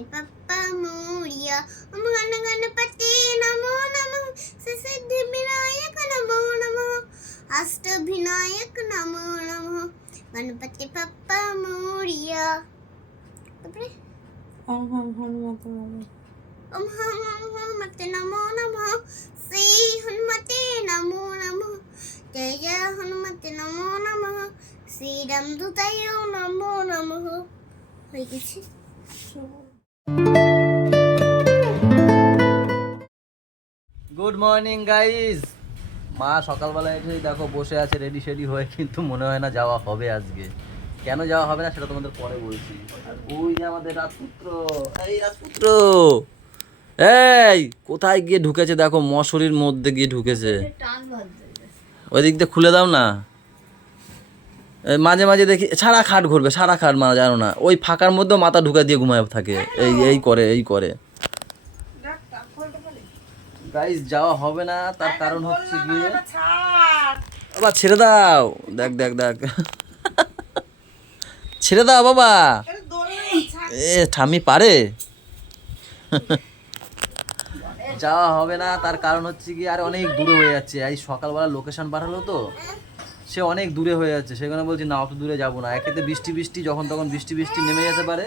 गणपति बप्पा मोरिया ओम गण गणपति नमो नमः सिद्धि विनायक नमो नमः अष्टविनायक नमो नमः गणपति बप्पा मोरिया ओम हम हनुमते नमो नमः श्री हनुमते नमो नमः जय जय हनुमते नमो नमः श्री रामदूताय नमो नमः হয়ে গেছে। Good morning guys. মা সকালবেলা এসেই দেখো বসে আছে রেডি শেডি হয়ে, কিন্তু মনে হয় না যাওয়া হবে আজকে। কেন যাওয়া হবে না সেটা তোমাদের পরে বলছি। আর ওই যে আমাদের রাজপুত্র, এই রাজপুত্র এই কোথায় গিয়ে ঢুকেছে দেখো, মশারির মধ্যে গিয়ে ঢুকেছে। ওই দিক দিয়ে খুলে দাও না। মাঝে মাঝে দেখি সারা খাট ঘুরবে, সারা খাট মারা জানো না, ওই ফাঁকার মধ্যেও মাথা ঢুকা দিয়ে ঘুমায় থাকে। এই করে গাইস যাওয়া হবে না, তার কারণ হচ্ছে গিয়ে বাবা ছেড়ে দাও। দেখ ছেড়ে দাও বাবা। এ ঠামি পারে। যাওয়া হবে না তার কারণ হচ্ছে গিয়ে আর অনেক দূরে হয়ে যাচ্ছে। এই সকালবেলা লোকেশন পাঠালো তো, সে অনেক দূরে হয়ে যাচ্ছে। সেখানে বলছি না অত দূরে যাবো না, একেতে বৃষ্টি যখন তখন বৃষ্টি নেমে যেতে পারে।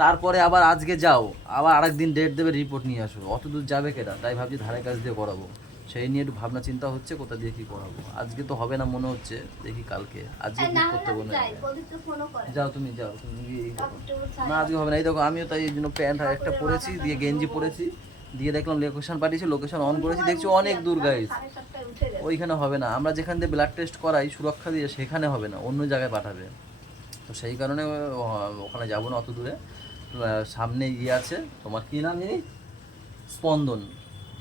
তারপরে আবার আজকে যাও, আবার আরেকদিন ডেট দেবে, রিপোর্ট নিয়ে আসো। অত দূর যাবে কেটা, তাই ভাবছি ধারে কাজ দিয়ে করাবো। সেই নিয়ে একটু ভাবনা চিন্তা হচ্ছে কোথা দিয়ে কি করাবো। আজকে তো হবে না মনে হচ্ছে, দেখি কালকে। আজকে কি করতে বলে যাও তুমি না, আজকে হবে না। এই দেখো আমিও তাই এই জন্য প্যান্ট একটা পরেছি, দিয়ে গেঞ্জি পরেছি, দিয়ে দেখলাম লোকেশন পাঠিয়েছি, লোকেশন অন করেছি, দেখছি অনেক দূর গাইস। ওইখানে হবে না, আমরা যেখান দিয়ে ব্লাড টেস্ট করাই সুরক্ষা দিয়ে, সেখানে হবে না, অন্য জায়গায় পাঠাবে। তো সেই কারণে ওখানে যাবো না অত দূরে। সামনে ইয়ে আছে, তোমার কী নাম জানি,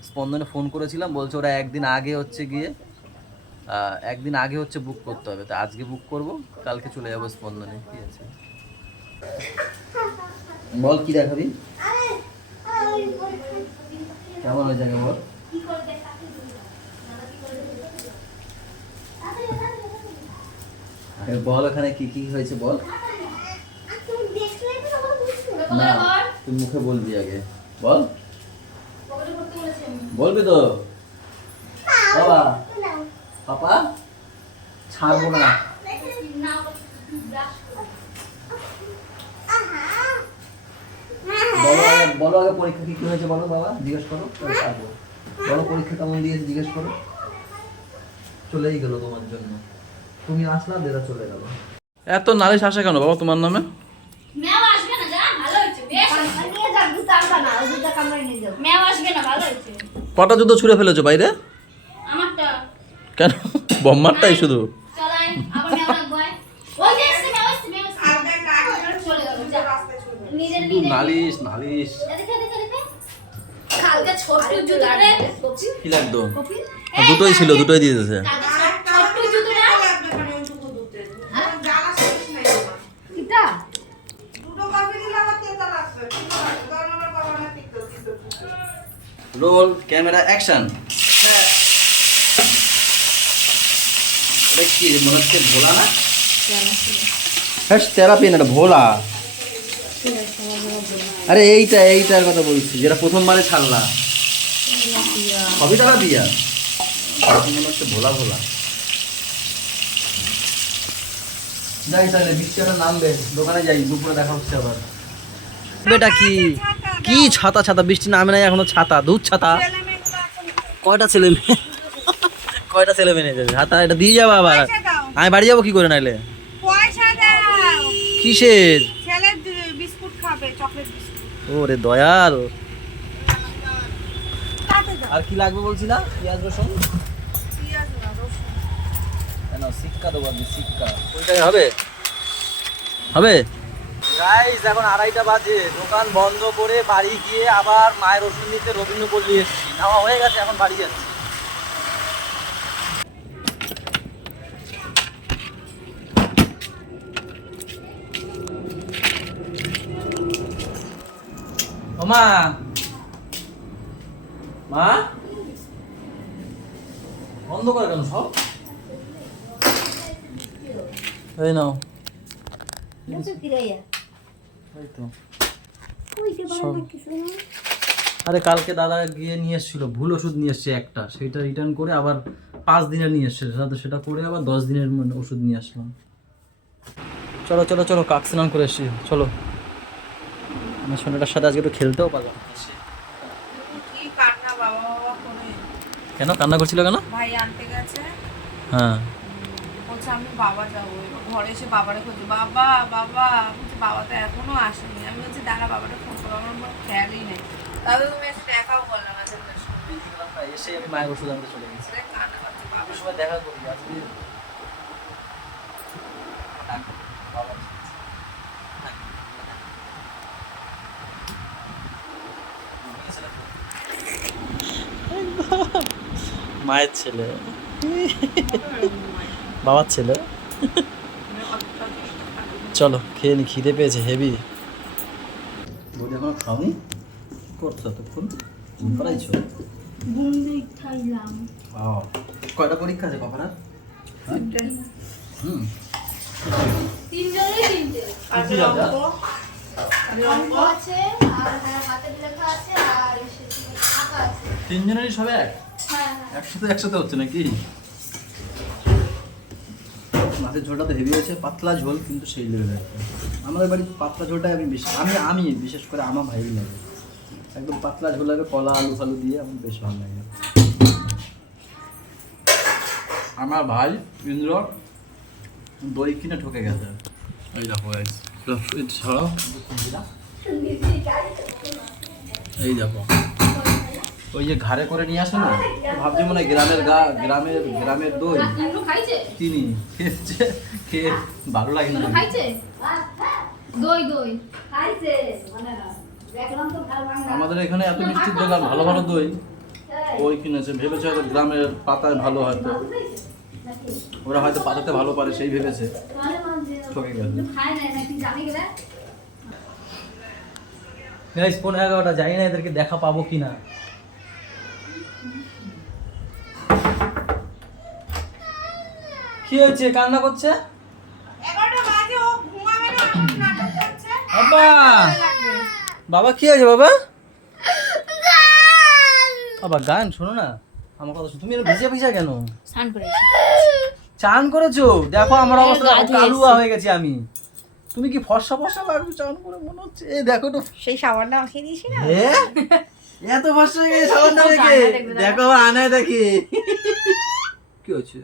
স্পন্দনে ফোন করেছিলাম, বলছে ওরা একদিন আগে হচ্ছে বুক করতে হবে। তা আজকে বুক করব, কালকে চলে যাবো স্পন্দনে। কি আছে বল, কি দেখাবি, কেমন হয়ে যাবে বল। বল ওখানে কি হয়েছে বল। না তুই মুখে বলবি আগে, বল। বলবি তো বাবা, পাপা ছাড়বো না। বলো আগে পরীক্ষা কি হয়েছে বলো বাবা, জিজ্ঞেস করো। বলো পরীক্ষা কেমন দিয়েছে জিজ্ঞেস করো। চলেই গেল তোমার জন্য, তুমি আসলা দেরা চলে গেল। এত নালিশ আসে কেন বাবা তোমার নামে? কটা জুতো ছুঁড়ে ফেলেছো বাইরে? কেন বম্মারটাই শুধু? নালিশ কি লাগতো? দুটোই ছিল, দুটোই দিয়ে দিয়েছে। Roll camera action. এটা কি মনে হচ্ছে ভোলা না? হ্যাঁ তেরা পেন, এটা ভোলা। আরে এইটার কথা বলছি, যেটা প্রথমবারে ছাড়লা। সবই টাকা দিয়া মনে হচ্ছে ভোলা। যাই তাহলে, বৃষ্টিটা নামবে, দোকানে যাই, দুপুরে দেখা হচ্ছে আবার। বেটা কি ছাতা বৃষ্টি নামে নাই এখনো, ছাতা দুধ ছাতা। কয়টা ছেলে মেয়ে যাবে ছাতা? এটা দিয়ে যাবো আবার, আমি বাড়ি যাবো কি করে নাইলে? কিসের? ওরে দয়াল। আর কি লাগবে বলছি না? পেঁয়াজ রসুন কেন? সিক্কা দেবো আপনি, সিক্কা ওইটাই হবে। গাইস এখন 2:30 বাজে, দোকান বন্ধ করে বাড়ি গিয়ে আবার মায়ের ওষুধ নিতে রবীন্দ্রপল্লী এসেছি। নেওয়া হয়ে গেছে, এখন বাড়ি যাচ্ছি। ও মা বন্ধ করে কেন সব? এই নাও, এই তো আরে কালকে দাদা গিয়ে নিয়ে এসেছিল, ভুল ওষুধ নিয়ে এসছে একটা, সেটা রিটার্ন করে আবার 5 দিনের নিয়ে এসছে, সেটা করে আবার 10 দিনের ওষুধ নিয়ে আসলাম। চলো চলো চলো, কাক স্নান করে এসছি, চলো। আমার সোনাটার সাথে আজকে একটু খেলতেও পারলাম। কি কান্না বাবা বাবা করে। কেন কান্না করছিল কেন? ভাই আনতে গেছে, হ্যাঁ বলছে আমি বাবা যাবো। এবার ঘরে এসে বাবারে খুঁজে, বাবা বাবা, বলছে বাবা তো এখনো আসেনি। আমি বলছি দাঁড়া বাবাটা ফোন করবো, আমার কোনো খেয়ালই নেই। তাহলে তুমি এসে দেখাও করলাম না, এসে আমি মায়ের ওষুধ আনতে চলে গেছি। কান্না করছে বাবা। আমি সময় দেখা করি আজকে। মায়ের ছেলে, বাবার ছেলে। চলো খেয়ে নি, খিদে পেয়েছে হেভি। বলি এখনো খাওনি, কি করছো ততক্ষণ? ঘুম পাড়াইছো? কয়টা পরীক্ষা আছে বাবার? হুম, আর কি আছে? তিনজনেরই সব একসাথে একসাথে হচ্ছে নাকি? মাছের ঝোলটা তো হেভি হয়েছে, পাতলা ঝোল কিন্তু সেই লেভেলের। আমাদের বাড়ি পাতলা ঝোলটা আমি বিশেষ করে আমার ভাই লাগে, একদম পাতলা ঝোল লাগে, কলা আলু ফালু দিয়ে আমার বেশ ভালো লাগে। আমার ভাই ইন্দ্র দই কিনে ঠকে গেছে। এই দেখো এই দেখো, ওই যে ঘাড়ে করে নিয়ে আসে না, ভাবছি মনে হয় গ্রামের দই তিনি খেয়েছে, খেয়ে ভালো লাগে না। আমাদের এখানে এত মিষ্টির দোকান, ভালো ভালো দই ওই কিনেছে, ভেবেছে হয়তো গ্রামের পাতায় ভালো, হয়তো ওরা হয়তো পাতাতে ভালো পারে সেই ভেবেছে, ঠকে গেছে। 11:30 জানি না এদেরকে দেখা পাবো কিনা। কি হয়েছে, কান্না করছে? 11টা বাজে, ও ঘুমাবে না, নাটক করছে। বাবা বাবা কি হয়েছে বাবা? বাবা গান শোনো না, আমার কথা শোনো। তুমি এর ভিজা ভিজা কেন? চান করেছো? দেখো আমার অবস্থা কালুয়া হয়ে গেছি আমি। তুমি কি ফর্সা ফর্সা লাগবে চান করে মনে হচ্ছে। এই দেখো তো, সেই সাবানটা মাখিয়ে দিয়েছি না। এত ফর্সা হয়ে গেছে সাবানটা দেখে। দেখো আনায় দেখি কি হচ্ছে।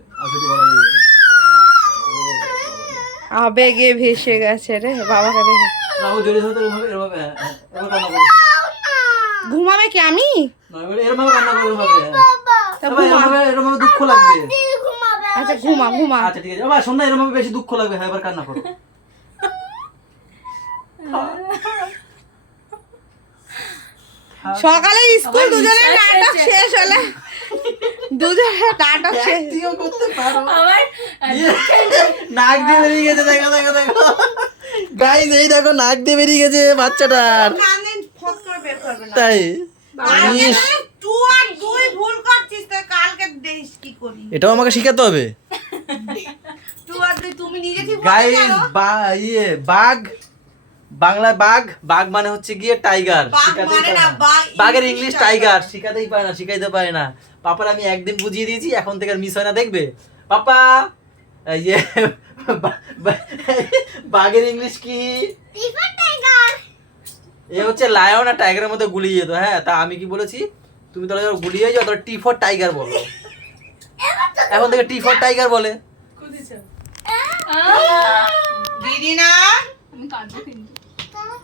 আবেগে ভেসে গেছে রে বাবাকে দেখে। রাহু জড়িয়ে ধরতে এরভাবে এরভাবে এরভাবে কান্না করো। ঘুমাবে কি আমি? না এরভাবে কান্না করো, এরভাবে এরভাবে দুঃখ লাগবে। আচ্ছা ঘুমা ঘুমা। আচ্ছা ঠিক আছে বাবা, শোন না, এরভাবে বেশি দুঃখ লাগবে। হ্যাঁ এবার কান্না করো। সকালে স্কুল দুজনের নাটক শেষ হলে, দুজনের নাটক শেষ। তুইও করতে পারো। নাক দিয়ে বেরিয়ে গেছে, দেখো দেখো দেখো গাইস, এই দেখো নাক দিয়ে বেরিয়ে গেছে বাচ্চাটার। কানে ফট করে বের করবে না। তাই তুই আর দুই ভুল করছিস, তো কালকে দেখিস কি করি। এটাও আমাকে শিখাতে হবে। তুই আর দুই, তুমি নিজে ঠিক গাইস বাঘ, বাংলায় বাঘ মানে হচ্ছে গিয়ে টাইগার। বাঘের ইংলিশ টাইগার, শিখাতেই পারে না, শিখাইতে পারে না। পাপার আমি একদিন বুঝিয়ে দিয়েছি, এখন থেকে আর মিস হয় না, দেখবে পাপা। ইয়ে বাঘের ইংলিশ কি? এ হচ্ছে লায়ন আর টাইগারের মধ্যে গুলিয়ে যেত। হ্যাঁ তা আমি কি বলেছি, তুমি তাহলে যখন গুলিয়ে যাও তাহলে টি ফর টাইগার বলো। এখন থেকে টি ফর টাইগার বলে। দিদি না, আমি কাঁদবো কিন্তু।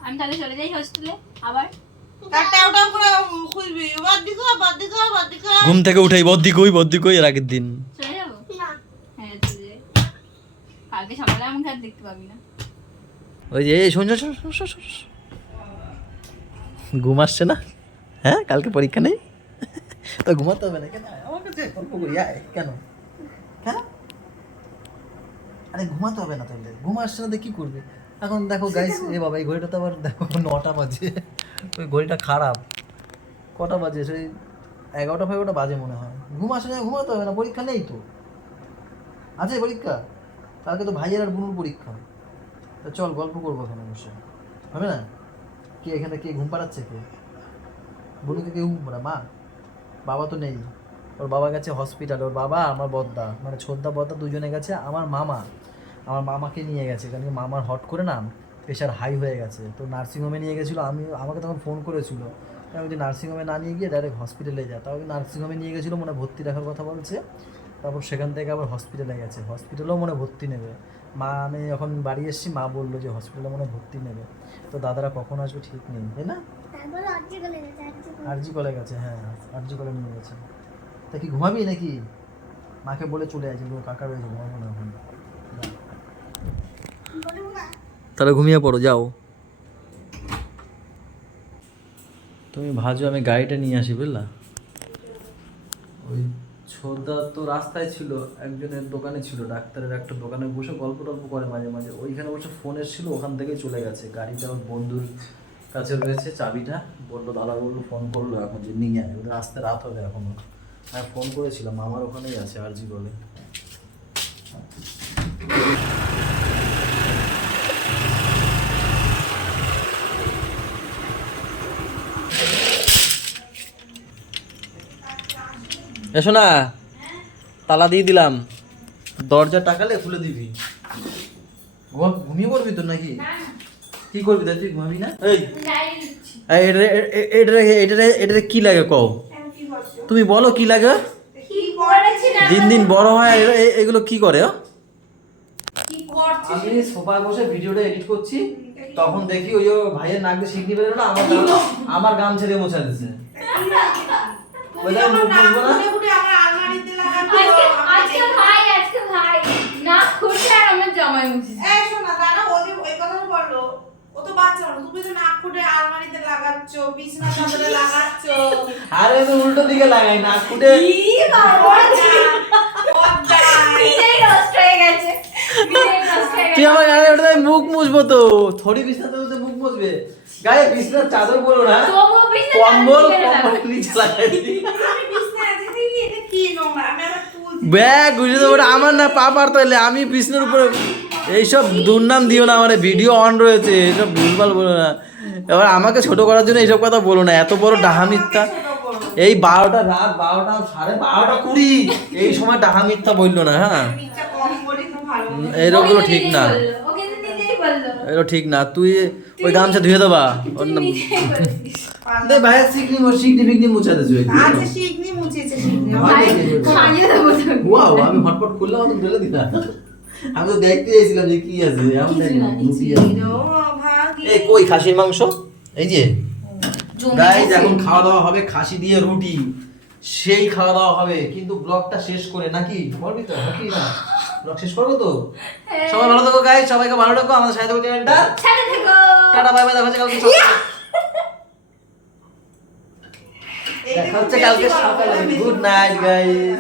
আমি তাহলে চলে যাই হোস্টেলে আবার। তারটা ওটা করে খুঁজবি, বাদ দিকো। ঘুম থেকে উঠেই বদ্দি কই এর আগের দিন চলে যাবো? হ্যাঁ চলে যাই। কালকে সকালে আমাকে আর দেখতে পাবি না। ওই যে শোন ঘুম আসছে না? হ্যাঁ কালকে পরীক্ষা নেই তো ঘুমাতে হবে না কেন? আমার কাছে গল্প করি আয় কেন? কেন? আরে ঘুমাতে হবে না তাহলে? ঘুম আসছে না কি করবে এখন? দেখো গাইস, এ বাবা এই ঘড়িটা তো আবার দেখো 9টা বাজে। ওই ঘড়িটা খারাপ। কটা বাজে? সেই 11টা বাজে মনে হয়। ঘুম আসে না, ঘুমাতে হবে না, পরীক্ষা নেই তো। আছে পরীক্ষা কালকে, তো ভাইয়ের আর বুনুর পরীক্ষা। তা চল গল্প করবো ওখানে বসে, হবে না? কে এখানে কে ঘুম পাড়াচ্ছে কে? বুনুকে কে ঘুম পাড়া? মা? বাবা তো নেই, ওর বাবা গেছে হসপিটালে। ওর বাবা আমার বদ্দা মানে ছোদ্দা বদ্দা দুজনে গেছে। আমার মামাকে নিয়ে গেছে, কারণ কি মামার হট করে না প্রেশার হাই হয়ে গেছে, তো নার্সিংহোমে নিয়ে গেছিলো। আমাকে তখন ফোন করেছিল, আমি যে নার্সিংহোমে না নিয়ে গিয়ে ডাইরেক্ট হসপিটালে যা। তাও নার্সিংহোমে নিয়ে গেছিলো, মনে হয় ভর্তি রাখার কথা বলছে। তারপর সেখান থেকে আবার হসপিটালে গেছে, হসপিটালেও মনে হয় ভর্তি নেবে। আমি যখন বাড়ি এসেছি মা বললো যে হসপিটালে মনে হয় ভর্তি নেবে। তো দাদারা কখন আসবে ঠিক নেই, তাই না? তারপরে আরজি কলে গেছে, আরজি কলে গেছে, হ্যাঁ আরজি কলে নিয়ে গেছে। তা কি ঘুমাবি নাকি? মাকে বলে চলে আসবে, কাকা রয়েছে, ঘুমাবো না এখন। তাহলে ঘুমিয়ে পড়ো, যাও। তুমি ভাজো, আমি গাড়িটা নিয়ে আসি, বুঝলা? ওই ছোটদা তো রাস্তায় ছিল, একজনের দোকানে ছিল, ডাক্তারের একটা দোকানে বসে গল্প টল্প করে মাঝে মাঝে। ওইখানে বসে ফোন এসেছিল, ওখান থেকে চলে গেছে। গাড়িটা ওর বন্ধুর কাছে রয়েছে, চাবিটা বললো, দাদা বললো ফোন করলো এখন যে নিয়ে আয়, ওদের আসতে রাত হবে এখনো। হ্যাঁ ফোন করেছিলাম, আমার ওখানেই আছে আরজি বলে। এসো না, তালা দিয়ে দিলাম, দরজা টাকালে খুলে দিবি। ঘুমিয়ে পড়বি তো নাকি? কি করবি তুই, ঘুমাবি না? এটা কি লাগে কও, তুমি বলো কি লাগে? দিন দিন বড় হয় এগুলো কি করে? আমি সোফায় বসে ভিডিওটা এডিট করছি, তখন দেখি ওই ভাইয়ের নাক দিয়ে শিখতে পেরে না, আমার গান ছেড়ে মোছা দিচ্ছে। আরে তো উল্টো দিকে লাগাই, নাক ফুটে তুই আমার গায়ে ওটা মুখ মুছবো তো, থরি বিছনাতে বসে মুখ মুছবে, গায়ে বিছনার চাদর বলো না, কম্বল নিচে লাগাই দিই। ব্যাগ গুজে তো ওটা আমার না, পা পারতো, আমি বিছনার উপরে। এইসব দুর্নাম দিও না, আমার ভিডিও অন রয়েছে, এইসব ভুলভাল বলো না। এবার আমাকে ছোট করার জন্য এইসব কথা বলো না, এত বড় ডাহা মিথ্যা। এই 12টা রাত, 12টা 12:20 এই সময় ডাহা মিথ্যা বললো না। হ্যাঁ এরকম ঠিক না, এগুলো ঠিক না। তুই ওই গামছা ধুয়ে দেবা ভাইয়ের শিখনি মুছাতে চাই। আমি হটপট খুললাম, তো ঢেলে দিলাম। আমি তো দেখতে চাইছিলাম যে কি আছে। এই কই খাসির মাংস, এই যে গাইস এখন খাওয়া দাওয়া হবে, খাসি দিয়ে রুটি, সেই খাওয়া দাওয়া হবে। কিন্তু ব্লগটা শেষ করে নাকি বলবি তো নাকি না? ব্লগ শেষ করবো তো। সবাই ভালো থাকো গাইস, সবাইকে ভালো রাখো, আমাদের সাথে থাকো, চ্যানেলটা টাটা বাই বাই, দেখা হচ্ছে কালকে সকালে। দেখা হচ্ছে কালকে সকালে। Good night guys.